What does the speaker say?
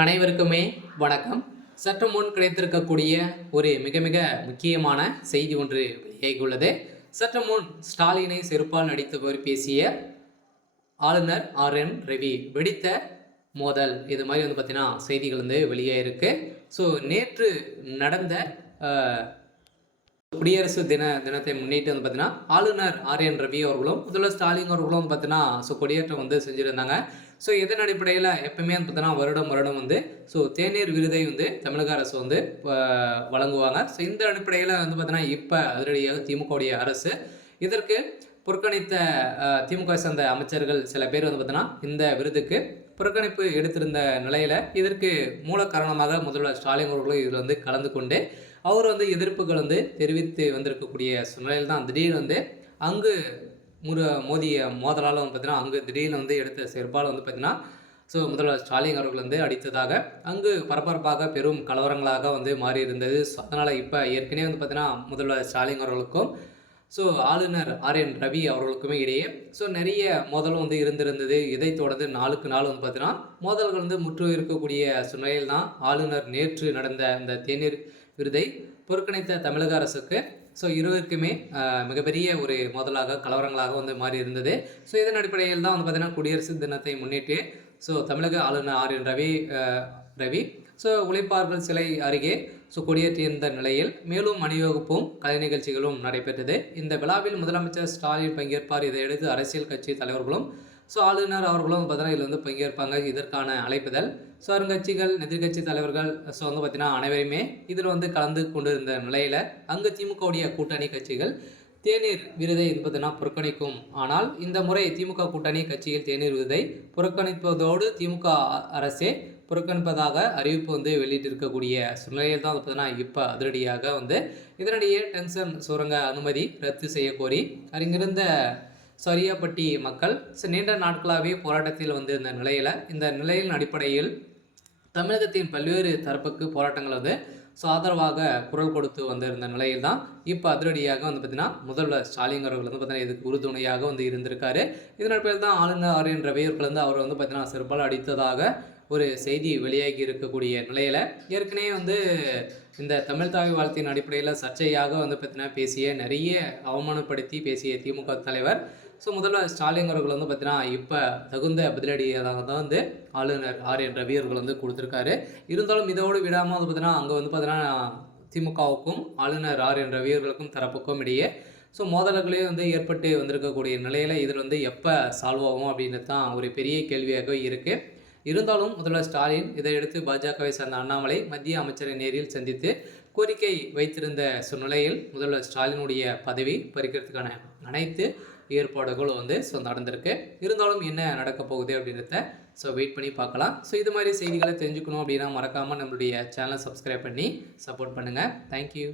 அனைவருக்குமே வணக்கம். சற்று முன் கிடைத்திருக்கக்கூடிய ஒரு மிக மிக முக்கியமான செய்தி ஒன்று வெளியாகியுள்ளது. சற்று முன் ஸ்டாலினை செருப்பால் அடித்தவர் பேசிய ஆளுநர் ஆர்.என். ரவி வெடித்த மோதல் இது மாதிரி பார்த்தீங்கன்னா செய்திகள் வெளியாயிருக்கு. ஸோ நேற்று நடந்த குடியரசு தினத்தை முன்னிட்டு பார்த்தீங்கன்னா ஆளுநர் ஆர்.என். ரவி அவர்களும் முதல்வர் ஸ்டாலின் அவர்களும் பார்த்தீங்கன்னா கொடியேற்றம் செஞ்சுருந்தாங்க. ஸோ இதன் அடிப்படையில் எப்பவுமே பார்த்தீங்கன்னா வருடம் ஸோ தேநீர் விருதை தமிழக அரசு வழங்குவாங்க. ஸோ இந்த அடிப்படையில் பார்த்தீங்கன்னா இப்போ அதிரடியாக திமுகவுடைய அரசு இதற்கு புறக்கணித்த திமுக சேர்ந்த அமைச்சர்கள் சில பேர் பார்த்தீங்கன்னா இந்த விருதுக்கு புறக்கணிப்பு எடுத்திருந்த நிலையில் இதற்கு மூல காரணமாக முதல்வர் ஸ்டாலின் அவர்களும் இதில் கலந்து கொண்டு அவர் எதிர்ப்புகள் தெரிவித்து வந்திருக்கக்கூடிய சூழ்நிலையில் தான் திடீர்னு அங்கு மோதிய மோதலால் பார்த்தீங்கன்னா அங்கு திடீர்னு எடுத்த செயற்பால் பார்த்தீங்கன்னா ஸோ முதல்வர் ஸ்டாலின் அவர்கள் அடித்ததாக அங்கு பரபரப்பாக பெரும் கலவரங்களாக மாறி இருந்தது. ஸோ அதனால் இப்போ ஏற்கனவே பார்த்தீங்கன்னா முதல்வர் ஸ்டாலின் அவர்களுக்கும் ஸோ ஆளுநர் ஆர்.என். ரவி அவர்களுக்குமே இடையே ஸோ நிறைய மோதலும் இருந்திருந்தது. இதை தொடர்ந்து நாளுக்கு நாள் பார்த்தீங்கன்னா மோதல்கள் முற்று இருக்கக்கூடிய சூழ்நிலையில் தான் ஆளுநர் நேற்று நடந்த இந்த தேநீர் விருதை புறக்கணித்த தமிழக அரசுக்கு ஸோ இருவருக்குமே மிகப்பெரிய ஒரு மோதலாக கலவரங்களாக மாறி இருந்தது. ஸோ இதன் அடிப்படையில் தான் பார்த்தீங்கன்னா குடியரசு தினத்தை முன்னிட்டு ஸோ தமிழக ஆளுநர் ஆர்.என். ரவி ஸோ உழைப்பாளர்கள் சிலை அருகே ஸோ கொடியேற்றியிருந்த நிலையில் மேலும் அணிவகுப்பும் கலை நிகழ்ச்சிகளும் நடைபெற்றது. இந்த விழாவில் முதலமைச்சர் ஸ்டாலின் பங்கேற்பார். இதையடுத்து அரசியல் கட்சி தலைவர்களும் ஸோ ஆளுநர் அவர்களும் பார்த்தீங்கன்னா இதில் பங்கேற்பாங்க. இதற்கான அழைப்புதல் ஸோ அருங்கட்சிகள் எதிர்கட்சி தலைவர்கள் ஸோ பார்த்தீங்கன்னா அனைவருமே இதில் கலந்து கொண்டிருந்த நிலையில் அங்கு திமுகவுடைய கூட்டணி கட்சிகள் தேநீர் விருதை பார்த்தீங்கன்னா புறக்கணிக்கும். ஆனால் இந்த முறை திமுக கூட்டணி கட்சியில் தேநீர் விருதை புறக்கணிப்பதோடு திமுக அரசே புறக்கணிப்பதாக அறிவிப்பு வெளியிட்டிருக்கக்கூடிய சூழ்நிலையில் தான் பார்த்தீங்கன்னா இப்போ அதிரடியாக இதனிடையே டங்ஷன் சுரங்க அனுமதி ரத்து செய்ய கோரி அங்கிருந்த சரியாப்பட்டி மக்கள் நீண்ட நாட்களாகவே போராட்டத்தில் இந்த நிலையில் இந்த நிலையின் அடிப்படையில் தமிழகத்தின் பல்வேறு தரப்புக்கு போராட்டங்கள் ஸோ ஆதரவாக குரல் கொடுத்து வந்திருந்த நிலையில் தான் இப்போ அதிரடியாக பார்த்தீங்கன்னா முதல்வர் ஸ்டாலின் அவர்கள் பார்த்தீங்கன்னா இதுக்கு உறுதுணையாக இருந்திருக்காரு. இதன் அடிப்படையில் தான் ஆளுநர் ஆர்.என். ரவி அவர்கள் அவர் பார்த்தீங்கன்னா செருப்பால் அடித்ததாக ஒரு செய்தி வெளியாகி இருக்கக்கூடிய நிலையில் ஏற்கனவே இந்த தமிழ் தாய் வாழ்த்தின் அடிப்படையில் சர்ச்சையாக பார்த்தீங்கன்னா பேசிய நிறைய அவமானப்படுத்தி பேசிய திமுக தலைவர் ஸோ முதல்வர் ஸ்டாலின் அவர்கள் பார்த்தீங்கன்னா இப்போ தகுந்த பதிலடியாக தான் ஆளுநர் ஆர்.என். ரவி அவர்கள் கொடுத்துருக்காரு. இருந்தாலும் இதோடு விடாமல் பார்த்தீங்கன்னா அங்கே பார்த்தீங்கன்னா திமுகவுக்கும் ஆளுநர் ஆர்.என். ரவி அவர்களுக்கும் தரப்புக்கும் இடையே ஸோ மோதல்களே ஏற்பட்டு வந்திருக்கக்கூடிய நிலையில் இதில் எப்போ சால்வ் ஆகும் அப்படின்றது தான் ஒரு பெரிய கேள்வியாக இருக்குது. இருந்தாலும் முதல்வர் ஸ்டாலின் இதையடுத்து பாஜகவை சேர்ந்த அண்ணாமலை மத்திய அமைச்சரை நேரில் சந்தித்து கோரிக்கை வைத்திருந்த சூழ்நிலையில் முதல்வர் ஸ்டாலினுடைய பதவி பறிக்கிறதுக்கான அனைத்து ஏற்பாடுகளும் ஸோ நடந்திருக்கு. இருந்தாலும் என்ன நடக்க போகுது அப்படின்றத ஸோ வெயிட் பண்ணி பார்க்கலாம். ஸோ இது மாதிரி செய்திகளை தெரிஞ்சுக்கணும் அப்படின்னா மறக்காமல் நம்மளுடைய சேனலை சப்ஸ்கிரைப் பண்ணி சப்போர்ட் பண்ணுங்கள். தேங்க்யூ.